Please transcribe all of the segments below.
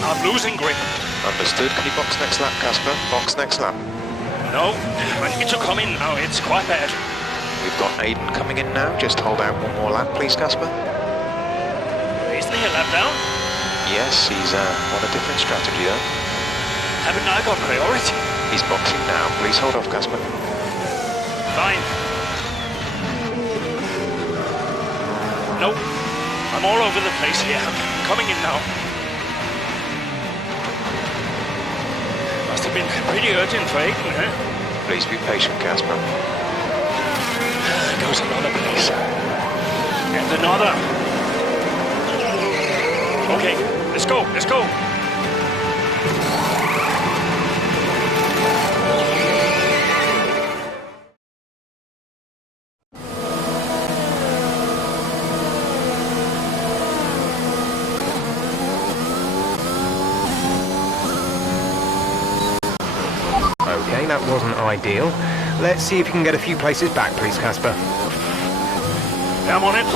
I'm losing grip. Understood. Can you box next lap, Casper? Box next lap. No, I need to come in now. It's quite bad. We've got Aiden coming in now. Just hold out one more lap, please, Casper. Isn't he a lap down? Yes, he's on a different strategy, though. Haven't I got priority? He's boxing now. Please hold off, Casper. Fine. No, I'm all over the place here. I'm coming in now. Must have been pretty urgent for Aiden, huh? Please be patient, Casper. There goes another place. And another. Okay, let's go, let's go. Okay, that wasn't ideal. Let's see if you can get a few places back, please, Casper. I'm on it.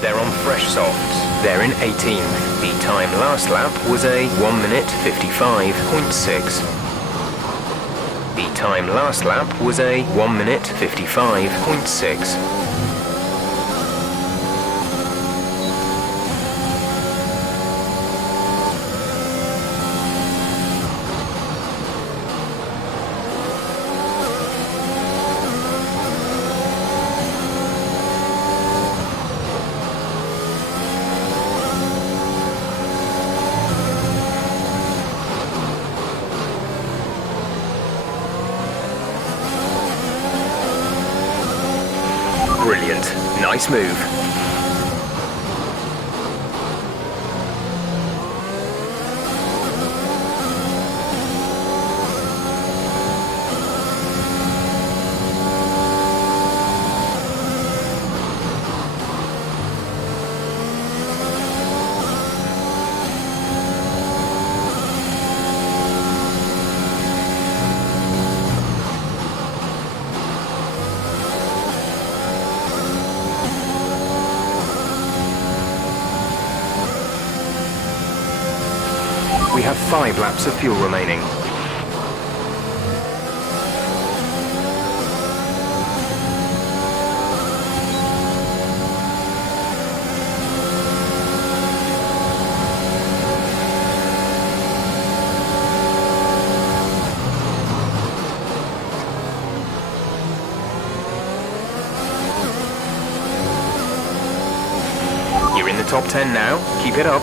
They're on fresh softs. They're in 18th. The time last lap was a 1 minute 55.6. The time last lap was a 1 minute 55.6. Brilliant. Nice move. We have 5 laps of fuel remaining. You're in the top 10 now. Keep it up.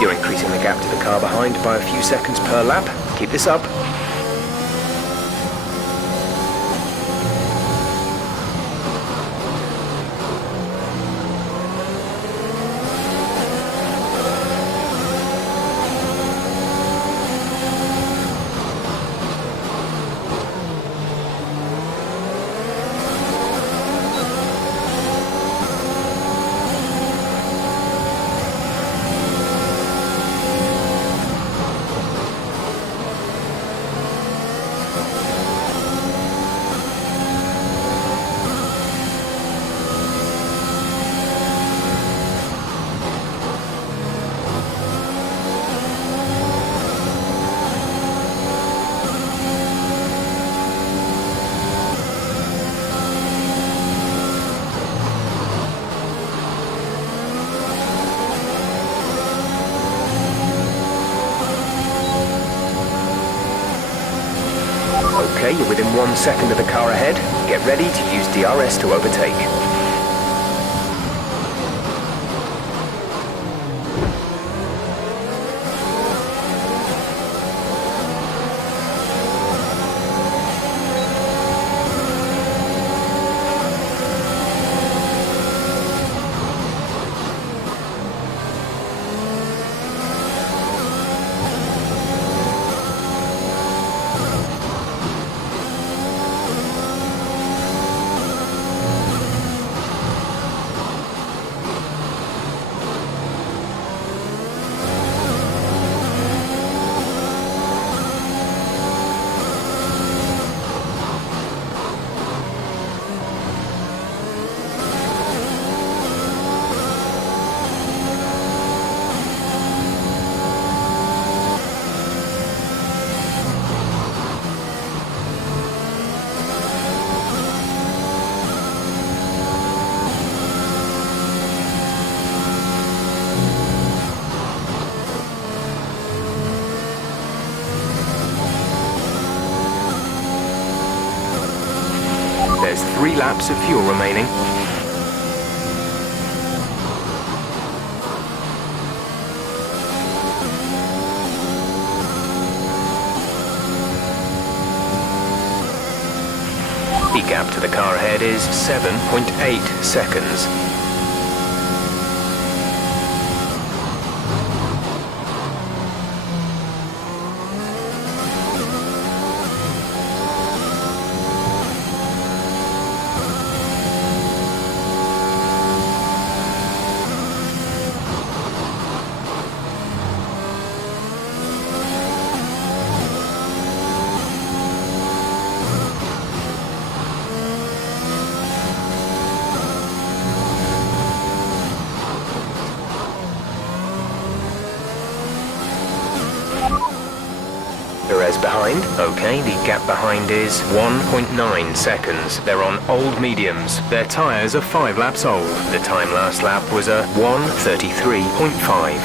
You're increasing the gap to the car behind by a few seconds per lap. Keep this up. Okay, you're within 1 second of the car ahead. Get ready to use DRS to overtake. There's 3 laps of fuel remaining. The gap to the car ahead is 7.8 seconds. Perez behind. Okay, the gap behind is 1.9 seconds. They're on old mediums. Their tyres are 5 laps old. The time last lap was a 1:33.5.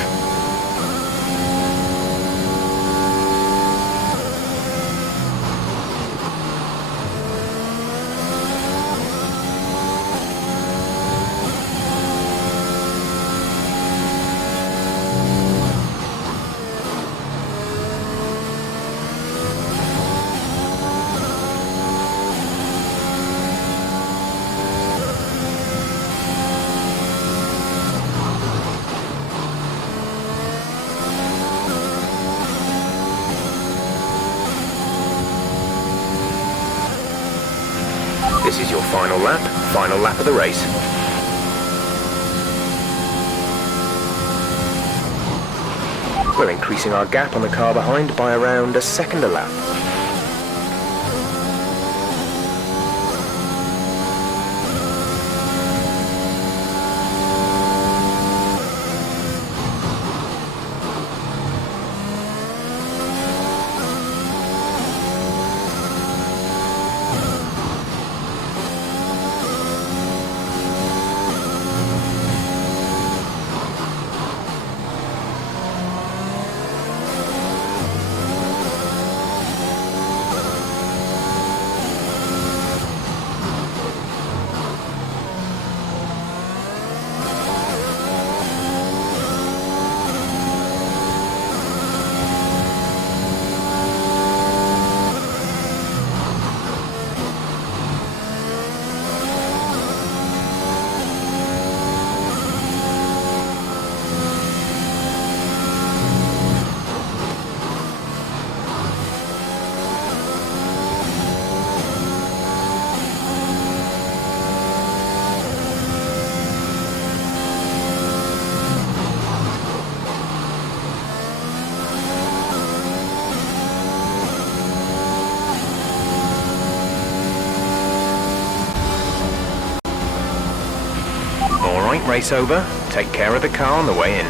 This is your final lap of the race. We're increasing our gap on the car behind by around a second a lap. Alright, race over. Take care of the car on the way in.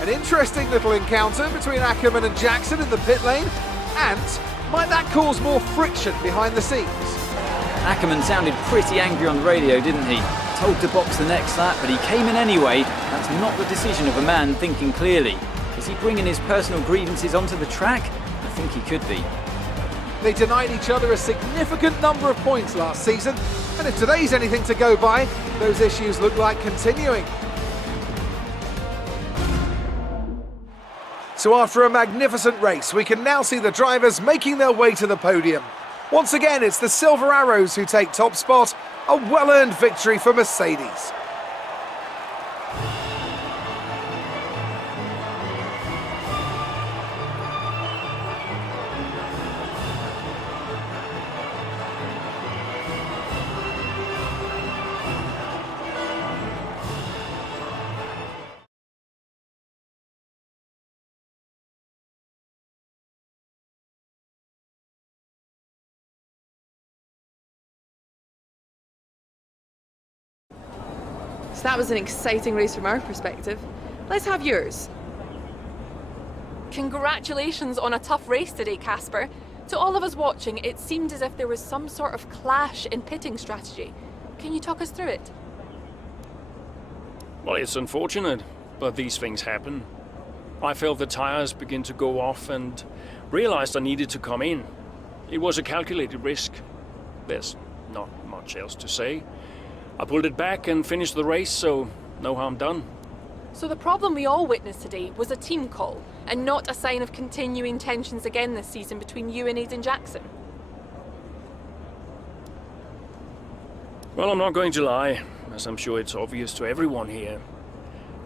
An interesting little encounter between Ackerman and Jackson in the pit lane, and might that cause more friction behind the scenes? Ackerman sounded pretty angry on the radio, didn't he? Told to box the next lap, but he came in anyway. That's not the decision of a man thinking clearly. Is he bringing his personal grievances onto the track? I think he could be. They denied each other a significant number of points last season, and if today's anything to go by, those issues look like continuing. So after a magnificent race, we can now see the drivers making their way to the podium. Once again, it's the Silver Arrows who take top spot, a well-earned victory for Mercedes. So that was an exciting race from our perspective. Let's have yours. Congratulations on a tough race today, Casper. To all of us watching, it seemed as if there was some sort of clash in pitting strategy. Can you talk us through it? Well, it's unfortunate, but these things happen. I felt the tires begin to go off and realized I needed to come in. It was a calculated risk. There's not much else to say. I pulled it back and finished the race, so no harm done. So the problem we all witnessed today was a team call, and not a sign of continuing tensions again this season between you and Aiden Jackson. Well, I'm not going to lie, as I'm sure it's obvious to everyone here.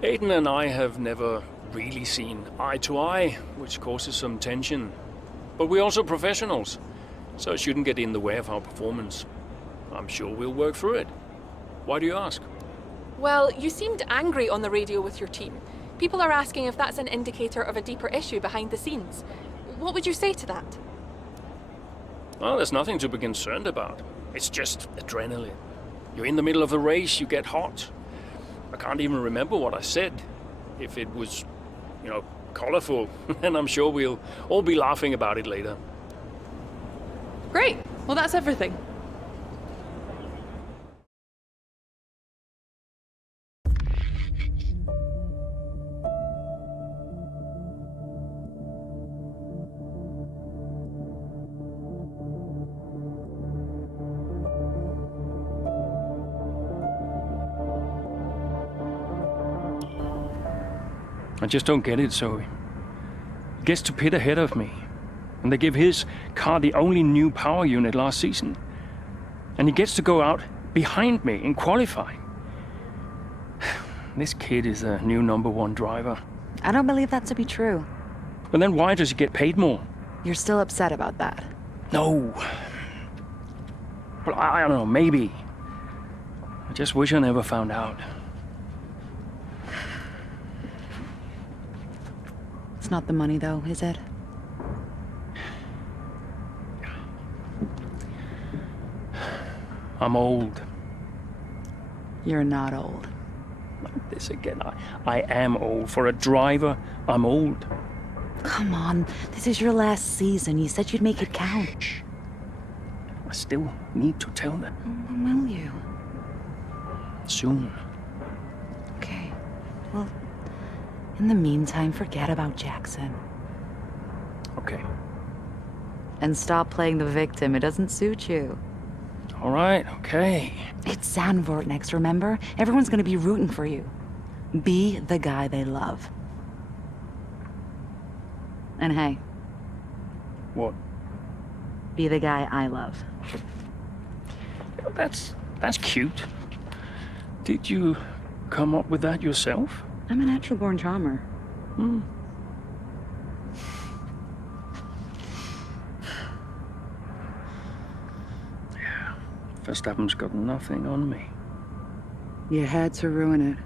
Aiden and I have never really seen eye to eye, which causes some tension. But we're also professionals, so it shouldn't get in the way of our performance. I'm sure we'll work through it. Why do you ask? Well, you seemed angry on the radio with your team. People are asking if that's an indicator of a deeper issue behind the scenes. What would you say to that? Well, there's nothing to be concerned about. It's just adrenaline. You're in the middle of a race, you get hot. I can't even remember what I said. If it was, colorful, then I'm sure we'll all be laughing about it later. Great. Well, that's everything. I just don't get it, Zoe. He gets to pit ahead of me, and they give his car the only new power unit last season. And he gets to go out behind me in qualifying. This kid is the new #1 driver. I don't believe that to be true. But then why does he get paid more? You're still upset about that. No. Well, I don't know, maybe. I just wish I never found out. It's not the money, though, is it? I'm old. You're not old. Like this again. I am old. For a driver, I'm old. Come on, this is your last season. You said you'd make it count. I still need to tell them. When will you? Soon. Okay. Well, in the meantime, forget about Jackson. Okay. And stop playing the victim. It doesn't suit you. All right, okay. It's Zandvoort next, remember? Everyone's gonna be rooting for you. Be the guy they love. And hey, What? be the guy I love. That's cute. Did you come up with that yourself? I'm a natural-born charmer. Yeah. Verstappen's got nothing on me. You had to ruin it.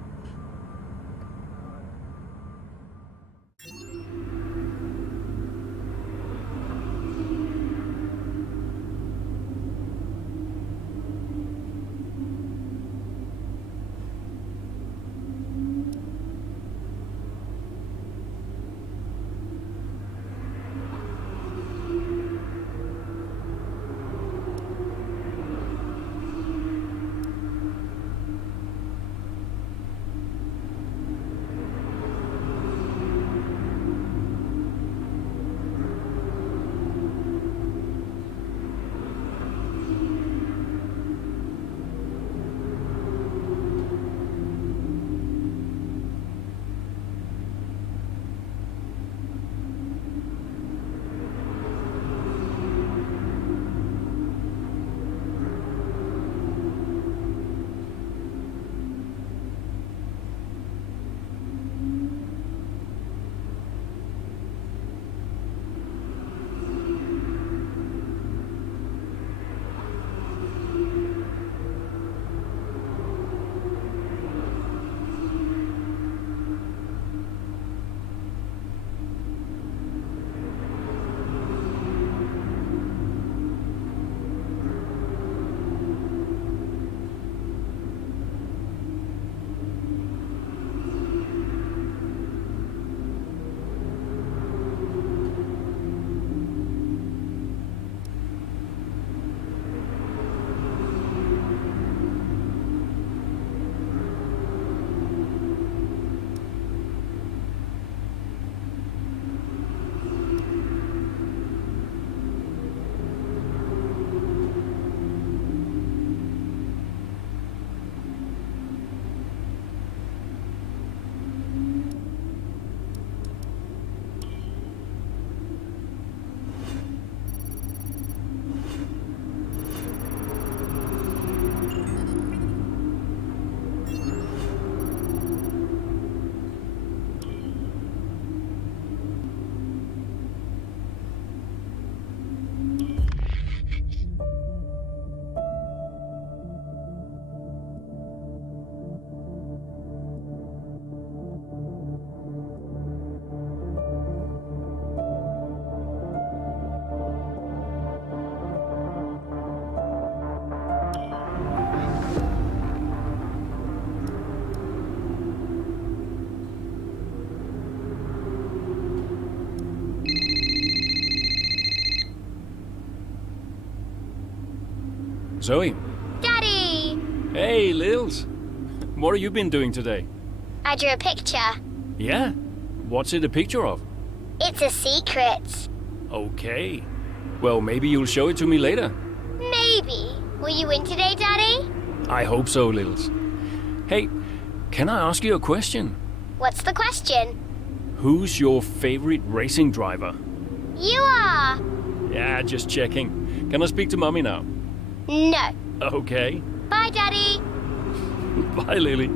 Zoe. Daddy! Hey, Lils. What have you been doing today? I drew a picture. Yeah? What's it a picture of? It's a secret. Okay. Well, maybe you'll show it to me later. Maybe. Will you win today, Daddy? I hope so, Lils. Hey, can I ask you a question? What's the question? Who's your favorite racing driver? You are. Yeah, just checking. Can I speak to Mummy now? No. Okay. Bye, Daddy. Bye, Lily.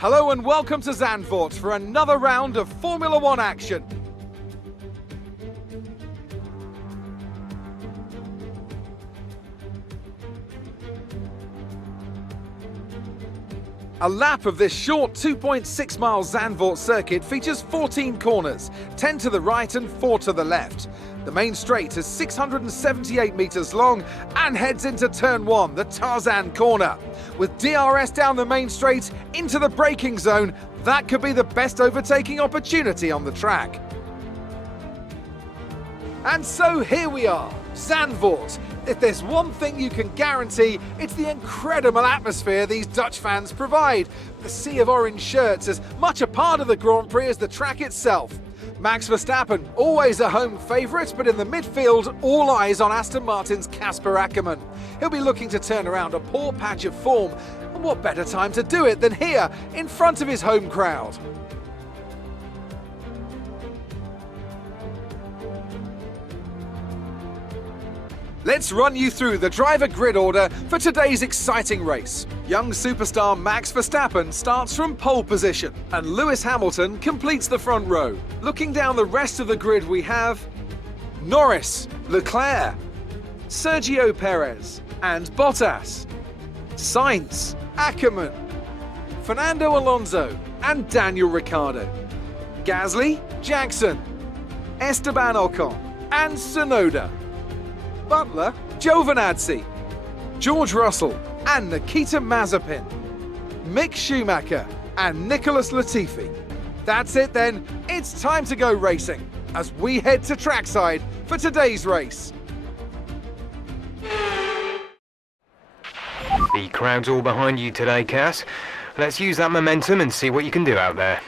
Hello and welcome to Zandvoort for another round of Formula One action. A lap of this short 2.6 mile Zandvoort circuit features 14 corners, 10 to the right and 4 to the left. The main straight is 678 metres long and heads into turn 1, the Tarzan corner. With DRS down the main straight into the braking zone, that could be the best overtaking opportunity on the track. And so here we are, Zandvoort. If there's one thing you can guarantee, it's the incredible atmosphere these Dutch fans provide. The sea of orange shirts is much a part of the Grand Prix as the track itself. Max Verstappen, always a home favourite, but in the midfield, all eyes on Aston Martin's Casper Ackermann. He'll be looking to turn around a poor patch of form, and what better time to do it than here, in front of his home crowd. Let's run you through the driver grid order for today's exciting race. Young superstar Max Verstappen starts from pole position, and Lewis Hamilton completes the front row. Looking down the rest of the grid, we have Norris, Leclerc, Sergio Perez, and Bottas, Sainz, Ackermann, Fernando Alonso, and Daniel Ricciardo, Gasly, Jackson, Esteban Ocon, and Tsunoda, Butler, Giovinazzi, George Russell, and Nikita Mazepin, Mick Schumacher, and Nicholas Latifi. That's it then, it's time to go racing as we head to trackside for today's race. The crowd's all behind you today, Cass. Let's use that momentum and see what you can do out there.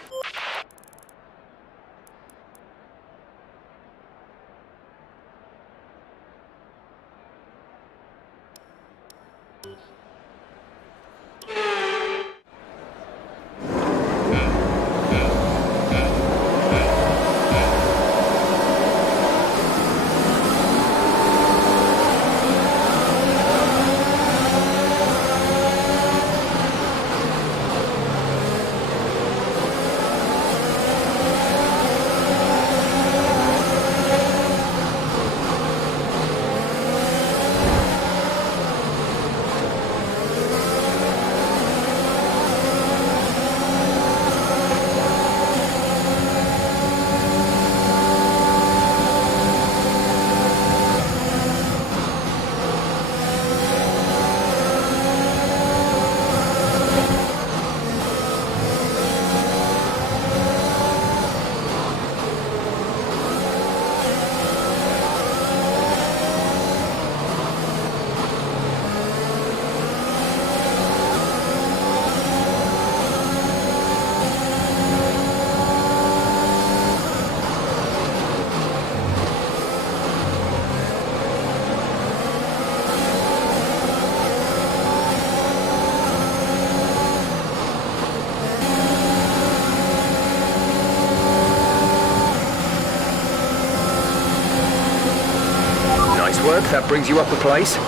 work. That brings you up a place.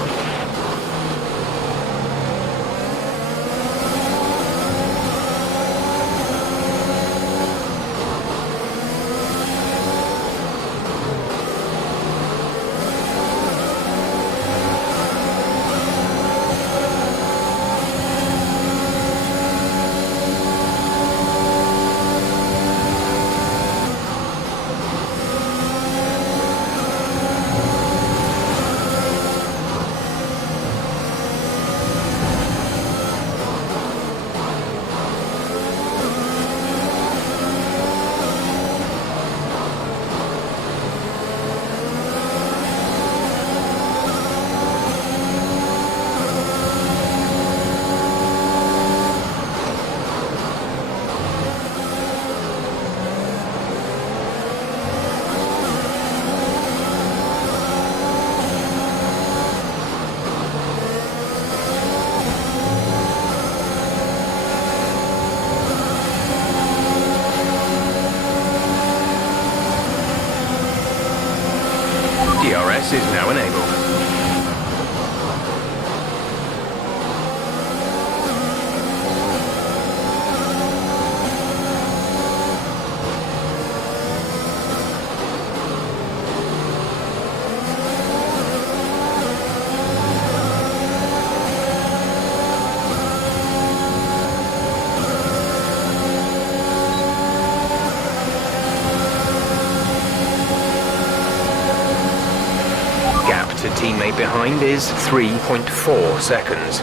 DRS is now enabled. To teammate behind is 3.4 seconds.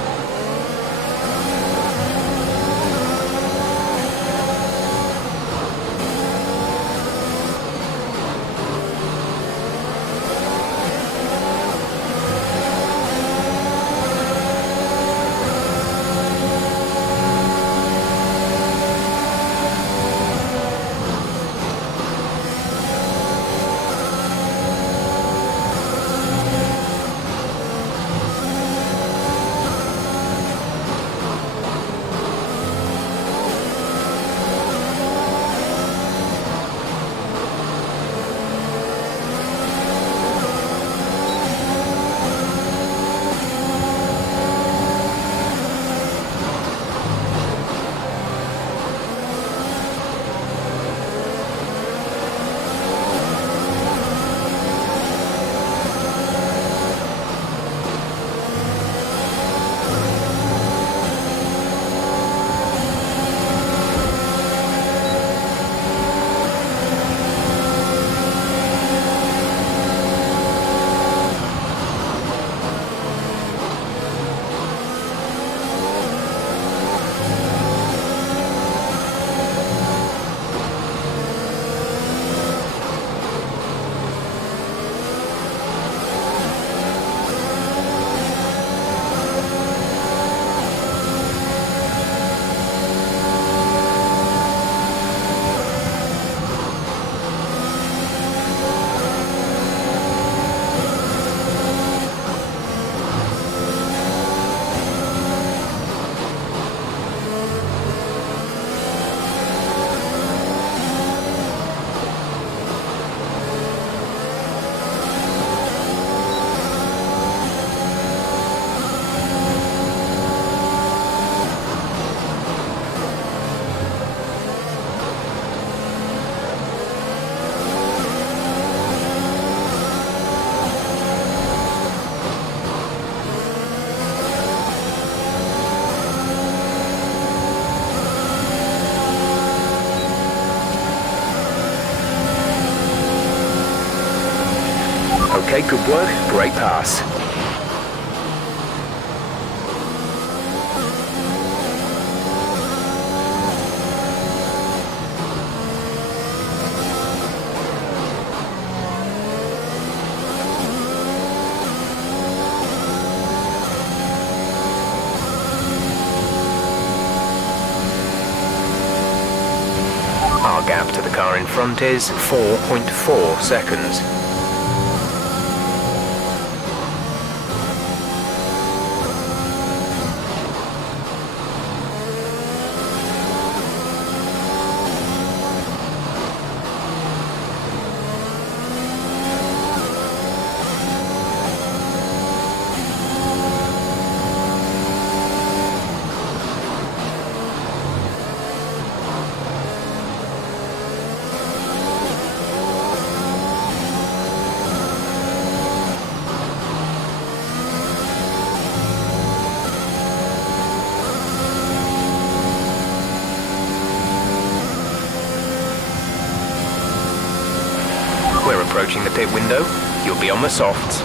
Okay, good work. Great pass. Our gap to the car in front is 4.4 seconds. cockpit window, you'll be on the softs.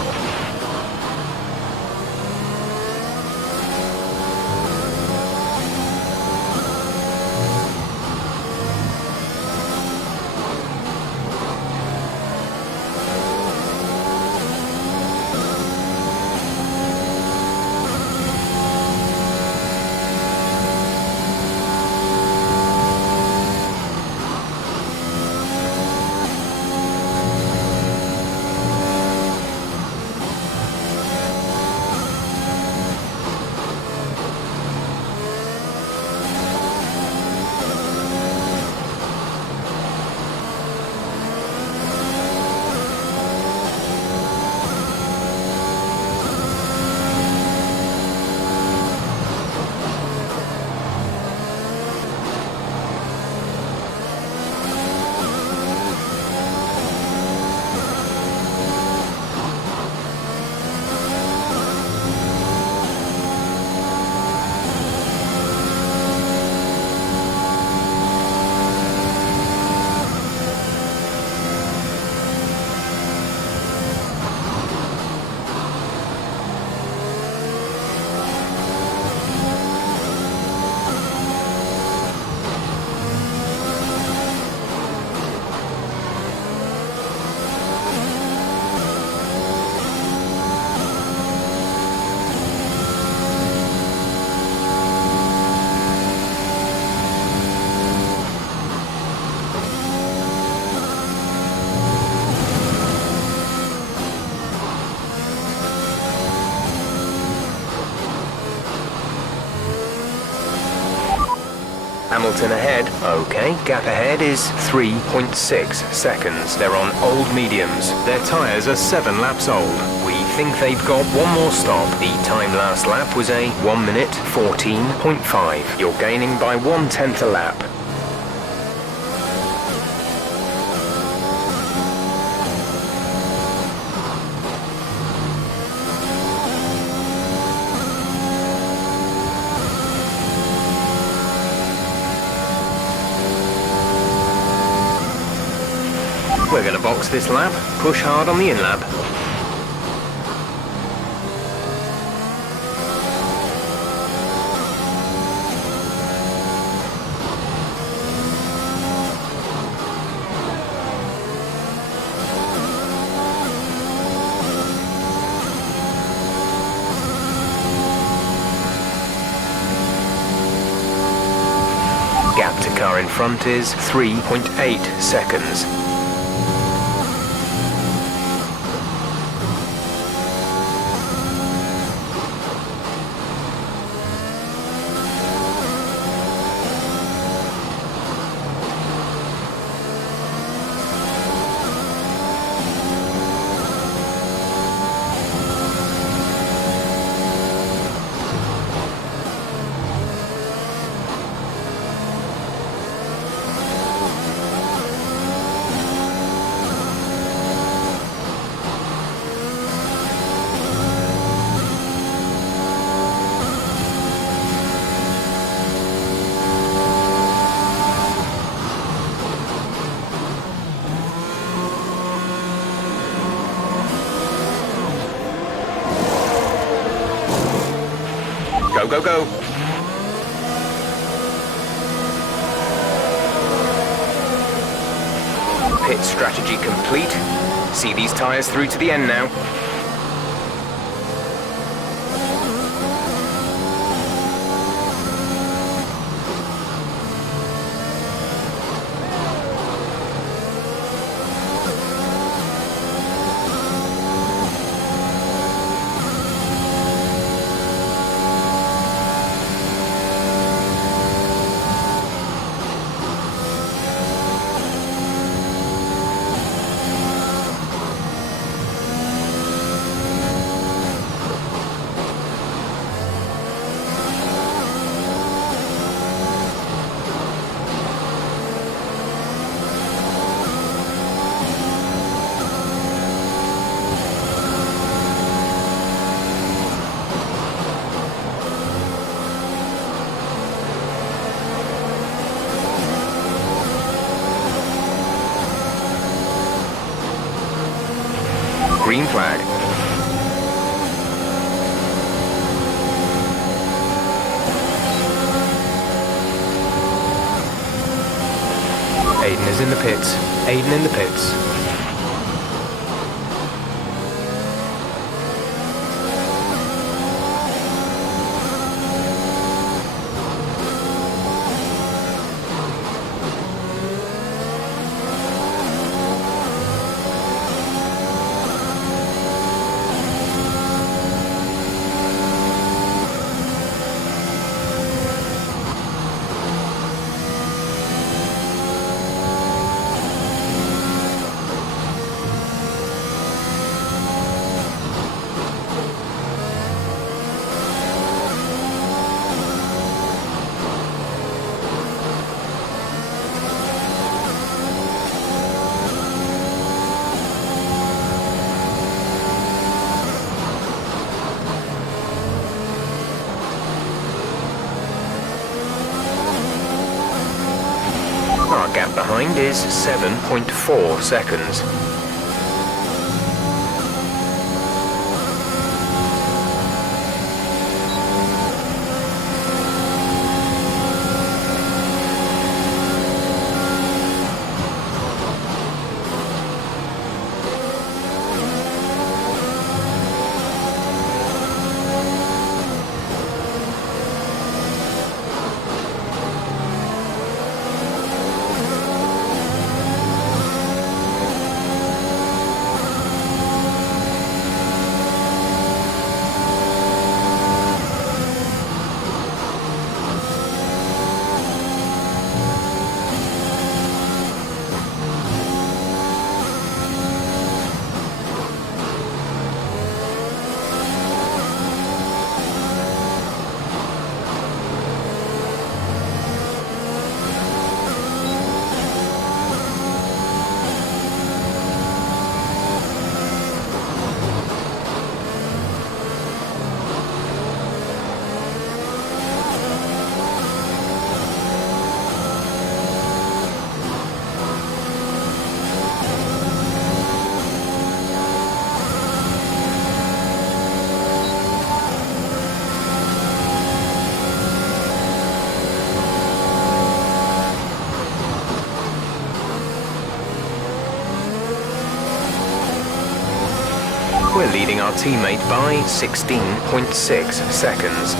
Hamilton ahead. Okay, gap ahead is 3.6 seconds. They're on old mediums. Their tyres are 7 laps old. We think they've got one more stop. The time last lap was a 1 minute 14.5. You're gaining by 1/10 a lap. We're going to box this lap, push hard on the in-lap. Gap to car in front is 3.8 seconds. Go, go, go. Pit strategy complete. See these tyres through to the end now. green flag. Aiden is in the pits. Aiden in the pits. Our gap behind is 7.4 seconds. We're leading our teammate by 16.6 seconds.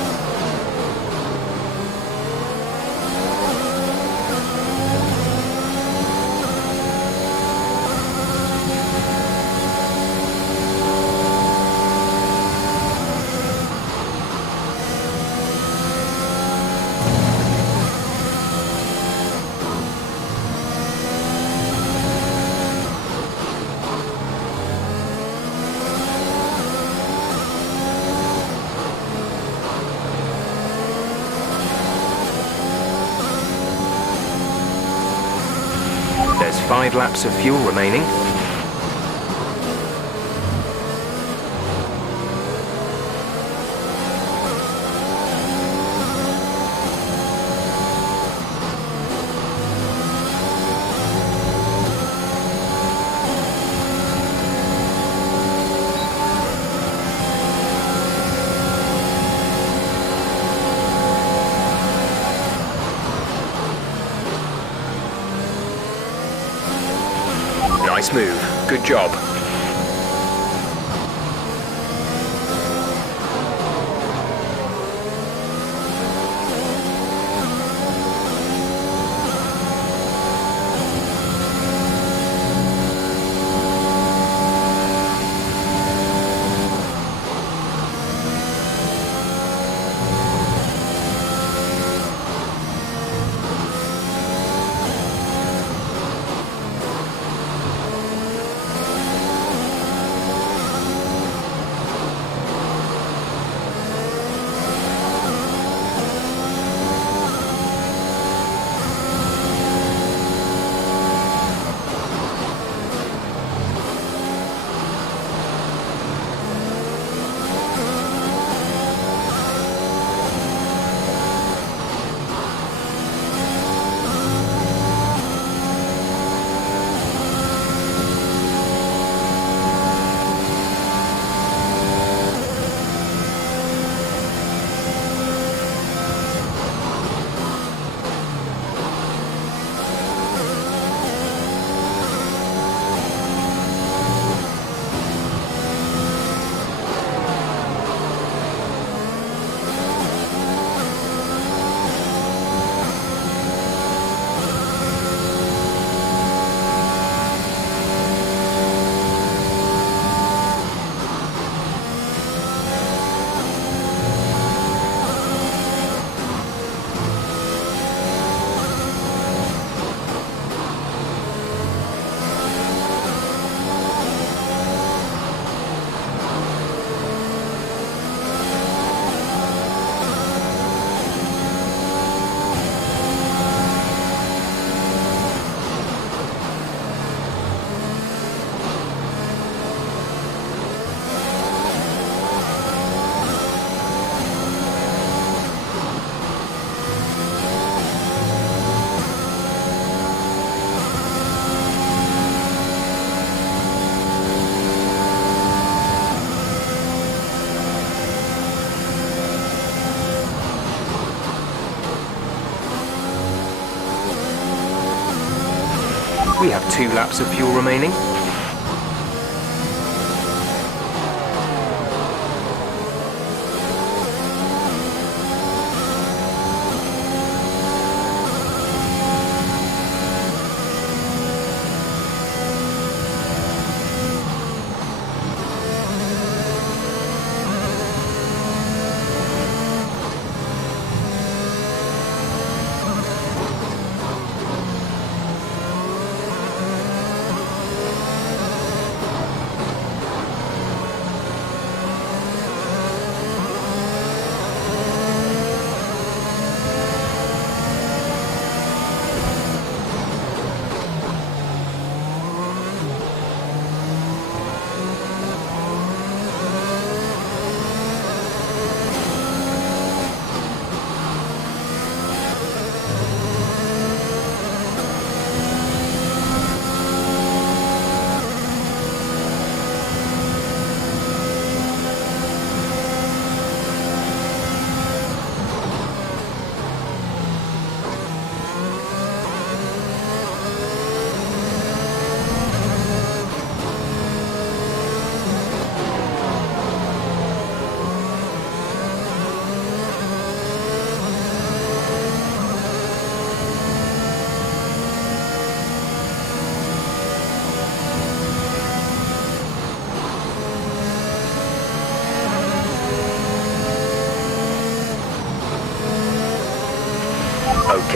There's 5 laps of fuel remaining. Nice move. Good job. We have 2 laps of fuel remaining.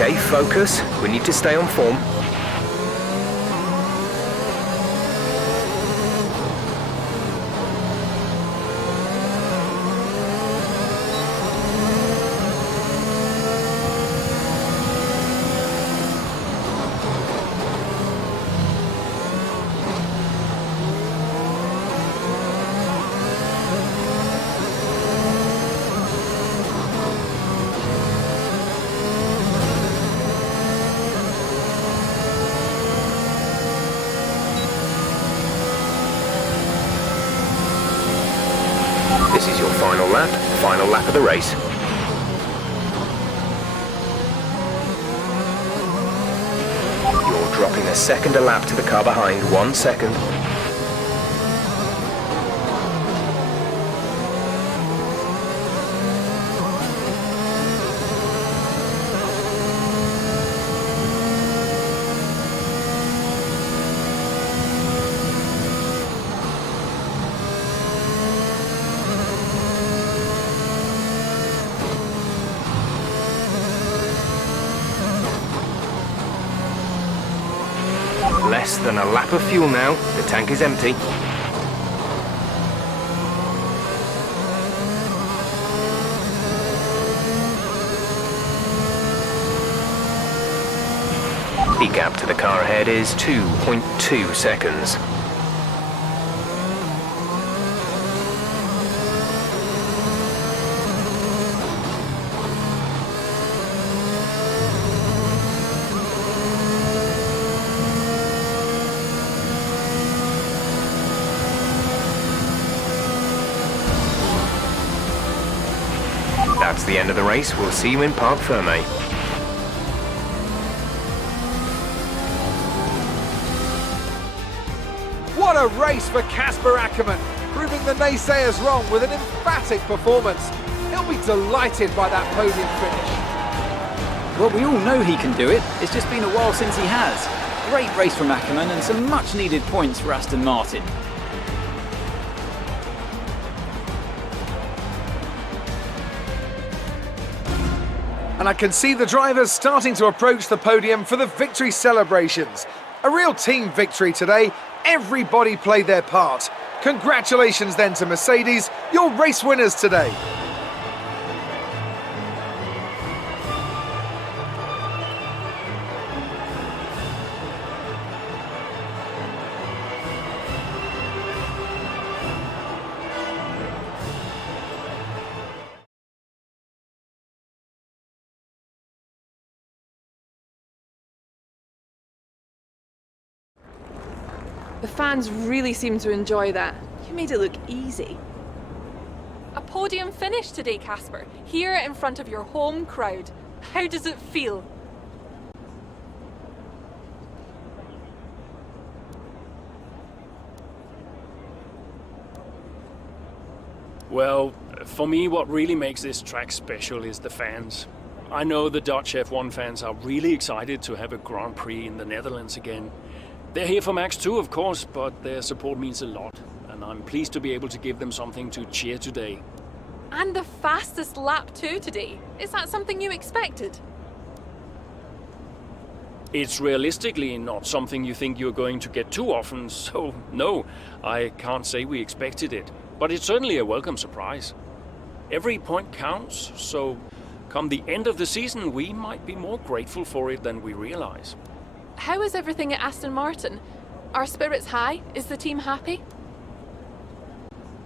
Okay, focus. We need to stay on form. This is your final lap of the race. You're dropping a second a lap to the car behind, 1 second. Less than a lap of fuel now. The tank is empty. The gap to the car ahead is 2.2 seconds. That's the end of the race. We'll see you in Parc Fermé. What a race for Casper Ackermann, proving the naysayers wrong with an emphatic performance. He'll be delighted by that podium finish. Well, we all know he can do it. It's just been a while since he has. Great race from Ackermann and some much needed points for Aston Martin. And I can see the drivers starting to approach the podium for the victory celebrations. A real team victory today. Everybody played their part. Congratulations then to Mercedes, your race winners today. The fans really seem to enjoy that. You made it look easy. A podium finish today, Casper, here in front of your home crowd. How does it feel? Well, for me, what really makes this track special is the fans. I know the Dutch F1 fans are really excited to have a Grand Prix in the Netherlands again. They're here for Max too, of course, but their support means a lot, and I'm pleased to be able to give them something to cheer today. And the fastest lap too today. Is that something you expected? It's realistically not something you think you're going to get too often, so no, I can't say we expected it. But it's certainly a welcome surprise. Every point counts, so come the end of the season, we might be more grateful for it than we realize. How is everything at Aston Martin? Are spirits high? Is the team happy?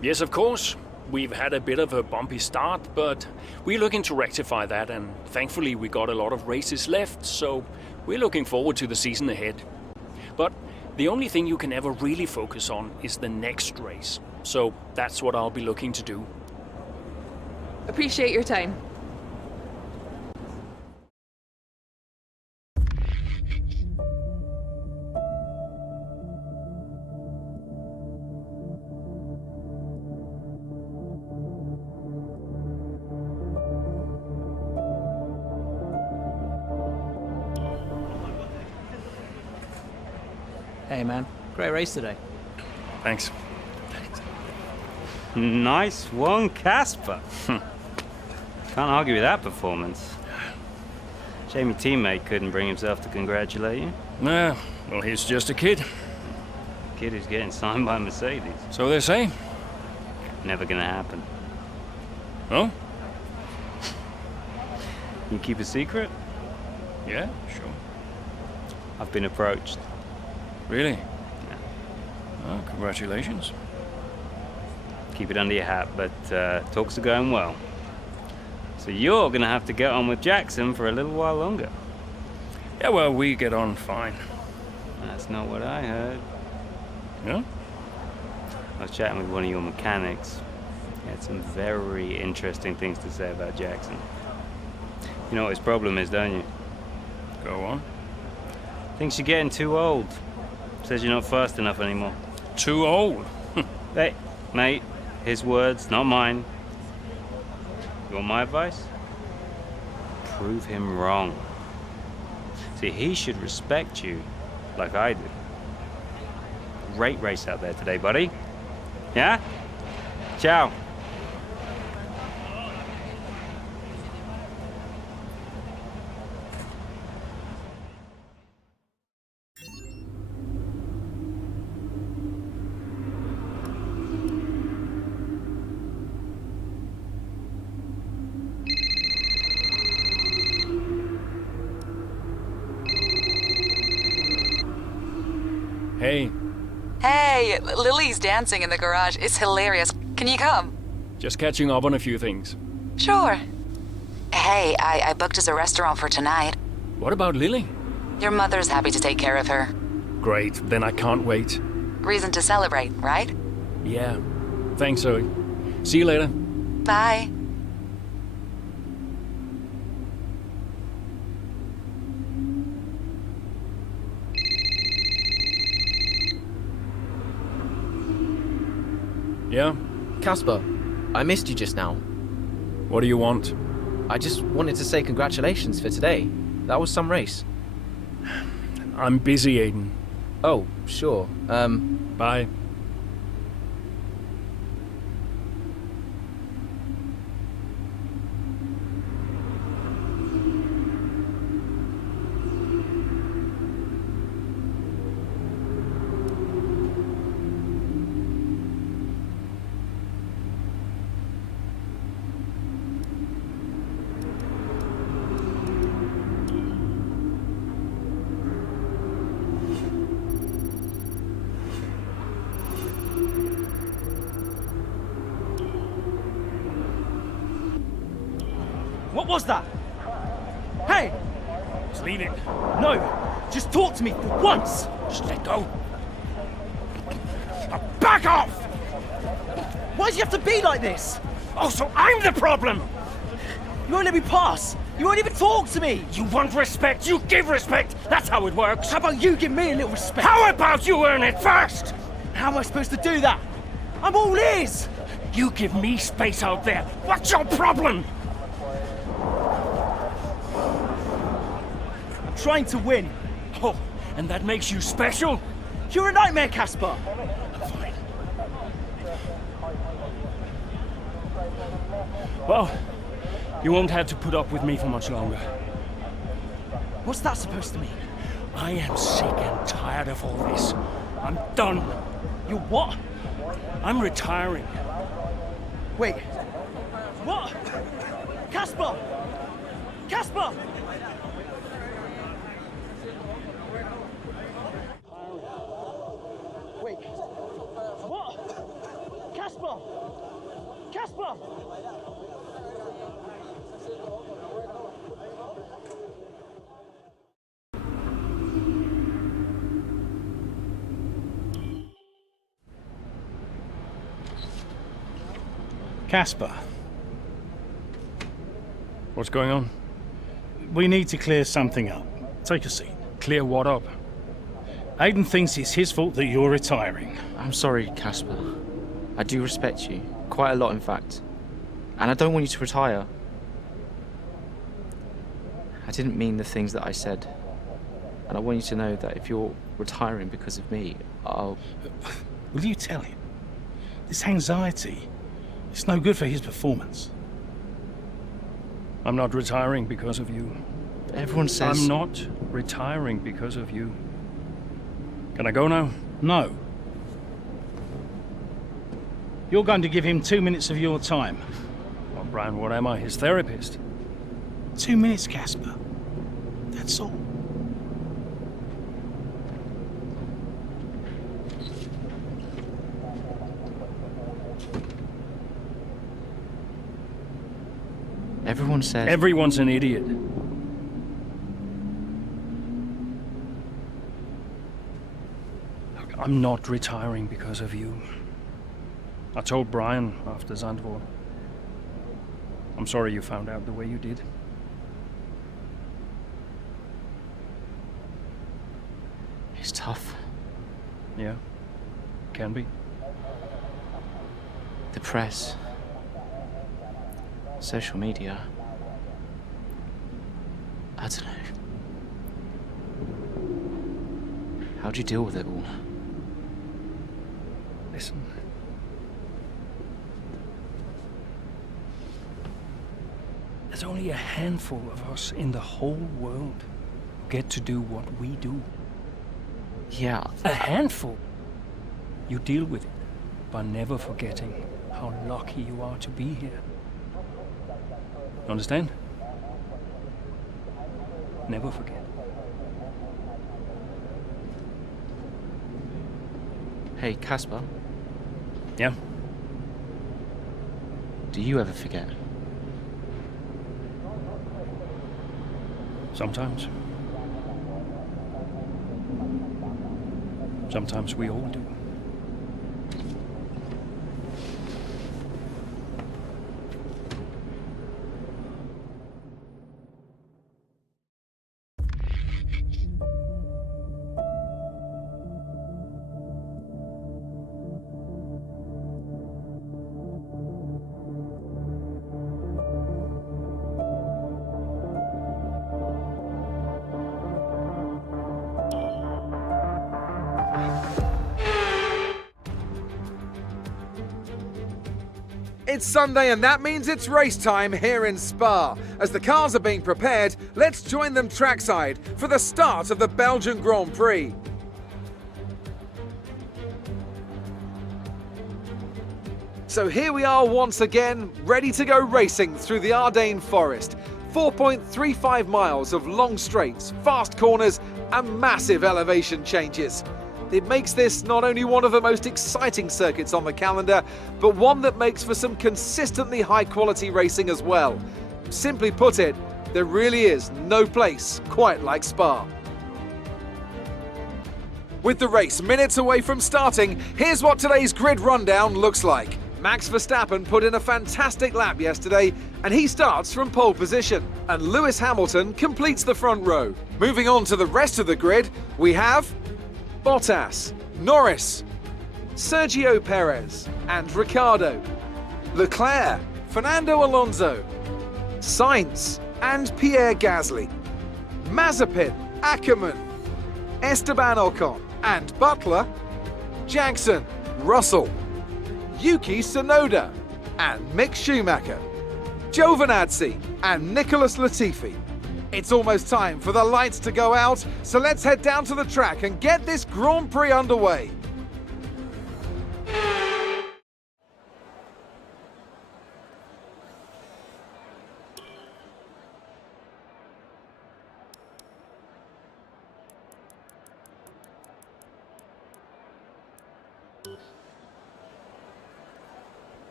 Yes, of course. We've had a bit of a bumpy start, but we're looking to rectify that, and thankfully we got a lot of races left, so we're looking forward to the season ahead. But the only thing you can ever really focus on is the next race, so that's what I'll be looking to do. Appreciate your time. Hey man, great race today. Thanks. Nice one, Casper. Can't argue with that performance. Shame your teammate couldn't bring himself to congratulate you. Well, he's just a kid. Kid who's getting signed by Mercedes. So they say. Never gonna happen. Oh? You keep a secret? Yeah, sure. I've been approached. Really? Yeah. Oh, congratulations. Keep it under your hat, but talks are going well. So you're gonna have to get on with Jackson for a little while longer. Yeah, well, we get on fine. That's not what I heard. Yeah? I was chatting with one of your mechanics. He had some very interesting things to say about Jackson. You know what his problem is, don't you? Go on. Thinks you're getting too old. Says you're not fast enough anymore. Too old? Hey, mate, his words, not mine. You want my advice? Prove him wrong. See, he should respect you like I do. Great race out there today, buddy. Yeah? Ciao. Hey. Hey, Lily's dancing in the garage. It's hilarious. Can you come? Just catching up on a few things. Sure. Hey, I booked us a restaurant for tonight. What about Lily? Your mother's happy to take care of her. Great, then I can't wait. Reason to celebrate, right? Yeah. Thanks, Zoe. See you later. Bye. Yeah? Casper, I missed you just now. What do you want? I just wanted to say congratulations for today. That was some race. I'm busy, Aiden. Oh, sure. Bye. What was that? Hey! Just leave it. No! Just talk to me for once! Just let go. Now back off! Why do you have to be like this? Oh, so I'm the problem! You won't let me pass! You won't even talk to me! You want respect, you give respect! That's how it works! How about you give me a little respect? How about you earn it first? How am I supposed to do that? I'm all ears! You give me space out there. What's your problem? I'm trying to win. Oh, and that makes you special? You're a nightmare, Casper. Well, you won't have to put up with me for much longer. What's that supposed to mean? I am sick and tired of all this. I'm done. You what? I'm retiring. Wait. What? Casper! Casper! Wait. What? Casper! Casper! Casper, What's going on? we need to clear something up. Take a seat. Clear what up? Aiden thinks it's his fault that you're retiring. I'm sorry, Casper. I do respect you. Quite a lot, in fact. And I don't want you to retire. I didn't mean the things that I said. And I want you to know that if you're retiring because of me, I'll... Will you tell him? This anxiety, it's no good for his performance. I'm not retiring because of you. Everyone says... I'm not retiring because of you. Can I go now? No. You're going to give him 2 minutes of your time. Well, Brian, what am I? His therapist? 2 minutes, Casper. That's all. Everyone says... Everyone's an idiot. Look, I'm not retiring because of you. I told Brian after Zandvoort. I'm sorry you found out the way you did. It's tough. Yeah, can be. The press. Social media. I don't know. How'd you deal with it all? Listen. There's only a handful of us in the whole world who get to do what we do. Yeah. A handful. You deal with it by never forgetting how lucky you are to be here. Understand? Never forget. Hey, Casper. Yeah? Do you ever forget? Sometimes. Sometimes we all do. It's Sunday and that means it's race time here in Spa. As the cars are being prepared, let's join them trackside for the start of the Belgian Grand Prix. So here we are once again, ready to go racing through the Ardennes Forest. 4.35 miles of long straights, fast corners and massive elevation changes. It makes this not only one of the most exciting circuits on the calendar, but one that makes for some consistently high-quality racing as well. Simply put it, there really is no place quite like Spa. With the race minutes away from starting, here's what today's grid rundown looks like. Max Verstappen put in a fantastic lap yesterday, and he starts from pole position. And Lewis Hamilton completes the front row. Moving on to the rest of the grid, we have Bottas, Norris, Sergio Perez and Ricciardo. Leclerc, Fernando Alonso, Sainz and Pierre Gasly, Mazepin, Ackermann, Esteban Ocon and Butler, Jackson, Russell, Yuki Tsunoda and Mick Schumacher, Giovinazzi and Nicholas Latifi. It's almost time for the lights to go out, so let's head down to the track and get this Grand Prix underway.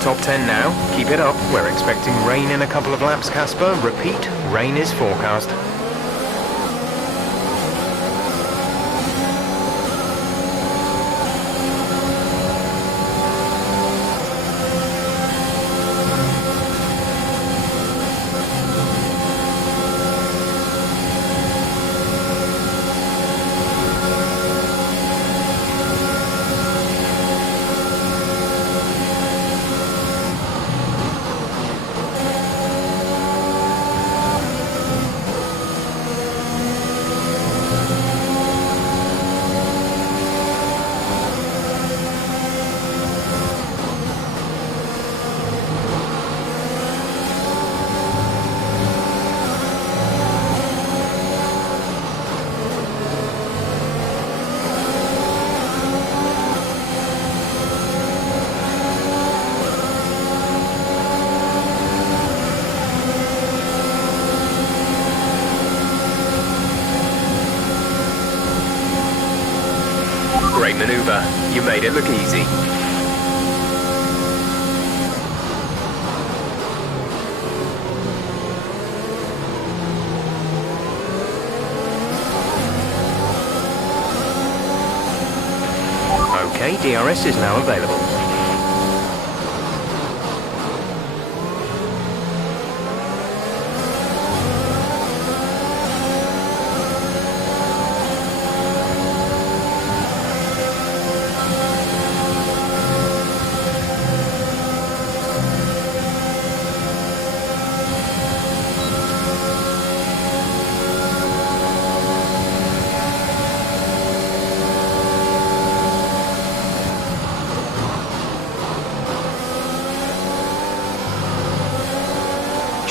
Top 10 now. Keep it up. We're expecting rain in a couple of laps, Casper. Repeat, rain is forecast. Great maneuver. You made it look easy. Okay, DRS is now available.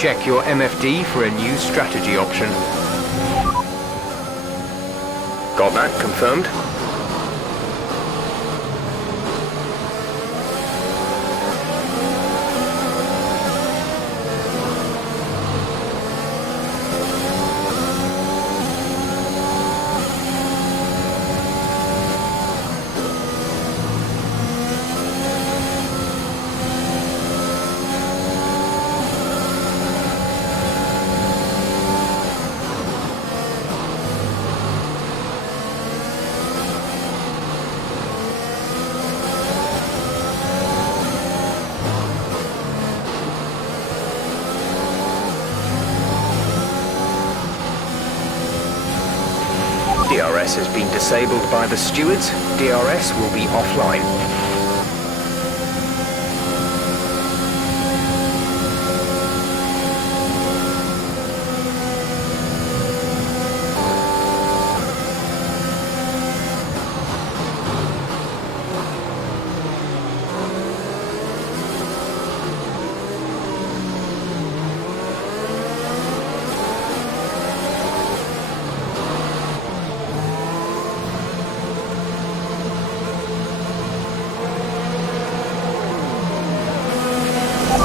Check your MFD for a new strategy option. Got that confirmed? DRS has been disabled by the stewards. DRS will be offline.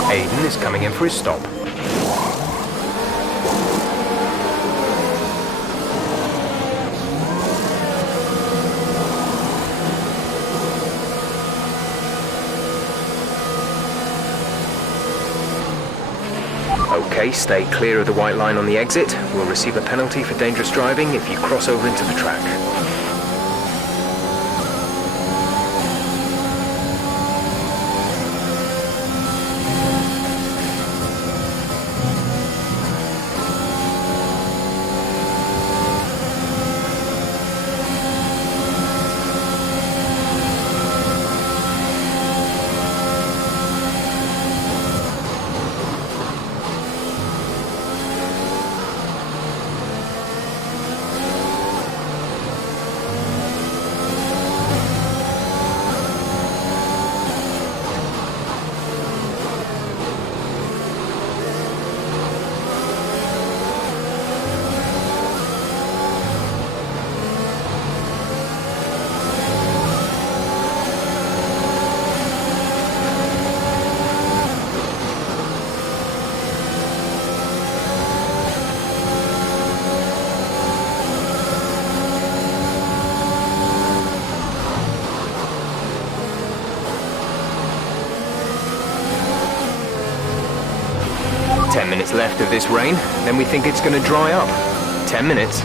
Aiden is coming in for his stop. Okay, stay clear of the white line on the exit. We'll receive a penalty for dangerous driving if you cross over into the track. Minutes left of this rain, then we think it's going to dry up. 10 minutes.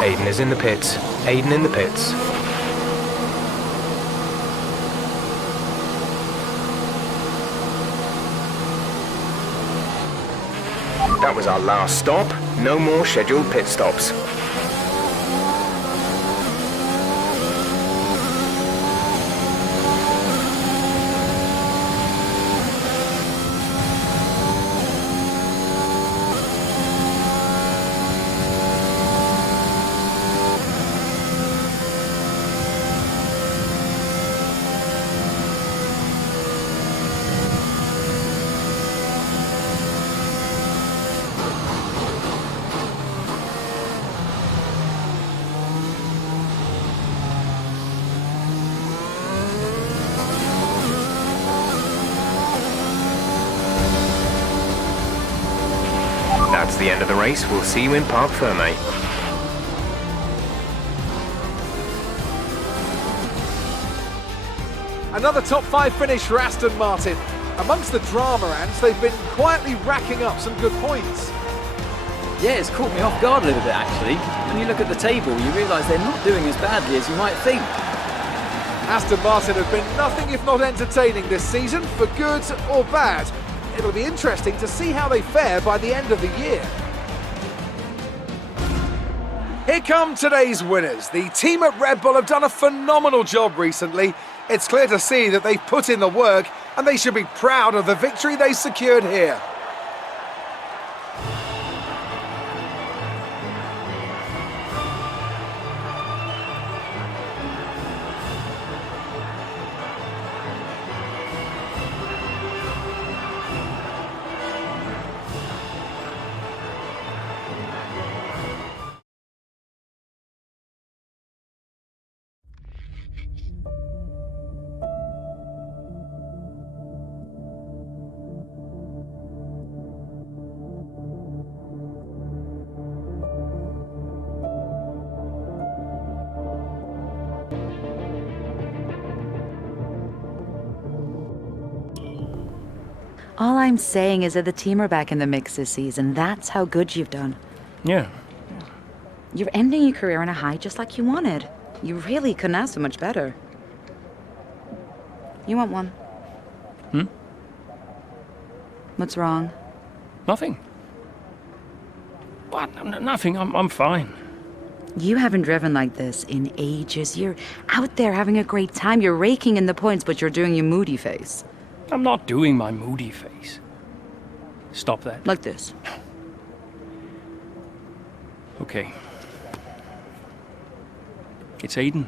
Aiden is in the pits. Aiden in the pits. That was our last stop. No more scheduled pit stops. the end of the race. We'll see you in Parc Fermé. Another top 5 finish for Aston Martin. Amongst the drama ants, they've been quietly racking up some good points. Yeah, it's caught me off guard a little bit actually. When you look at the table, you realise they're not doing as badly as you might think. Aston Martin have been nothing if not entertaining this season, for good or bad. It'll be interesting to see how they fare by the end of the year. Here come today's winners. The team at Red Bull have done a phenomenal job recently. It's clear to see that they've put in the work and they should be proud of the victory they secured here. All I'm saying is that the team are back in the mix this season. That's how good you've done. Yeah. You're ending your career on a high just like you wanted. You really couldn't ask for much better. You want one? Hmm? What's wrong? Nothing. What? Nothing. I'm fine. You haven't driven like this in ages. You're out there having a great time. You're raking in the points, but you're doing your moody face. I'm not doing my moody face. Stop that. Like this. Okay. It's Aiden.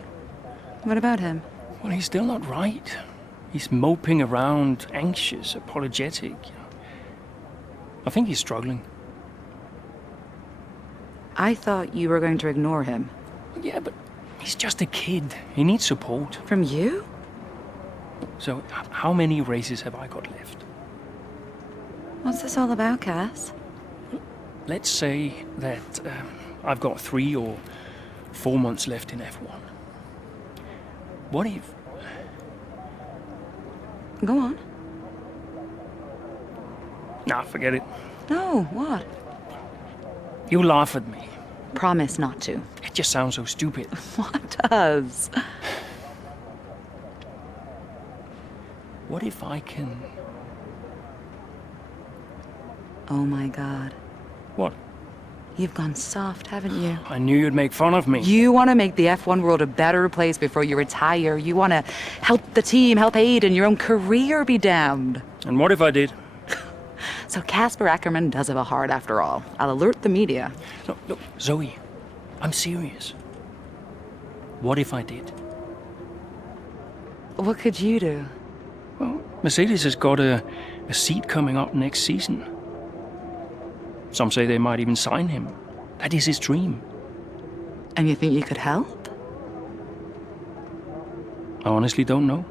What about him? Well, he's still not right. He's moping around, anxious, apologetic. I think he's struggling. I thought you were going to ignore him. Yeah, but he's just a kid. He needs support. From you? So, how many races have I got left? What's this all about, Cass? Let's say that I've got 3 or 4 months left in F1. What if... Go on. Nah, forget it. No, what? You laugh at me. Promise not to. It just sounds so stupid. What does? What if I can... Oh my God. What? You've gone soft, haven't you? I knew you'd make fun of me. You want to make the F1 world a better place before you retire. You want to help the team, help Aiden, your own career be damned. And what if I did? So Casper Ackerman does have a heart after all. I'll alert the media. Look, Zoe, I'm serious. What if I did? What could you do? Well, Mercedes has got a seat coming up next season. Some say they might even sign him. That is his dream. And you think you could help? I honestly don't know.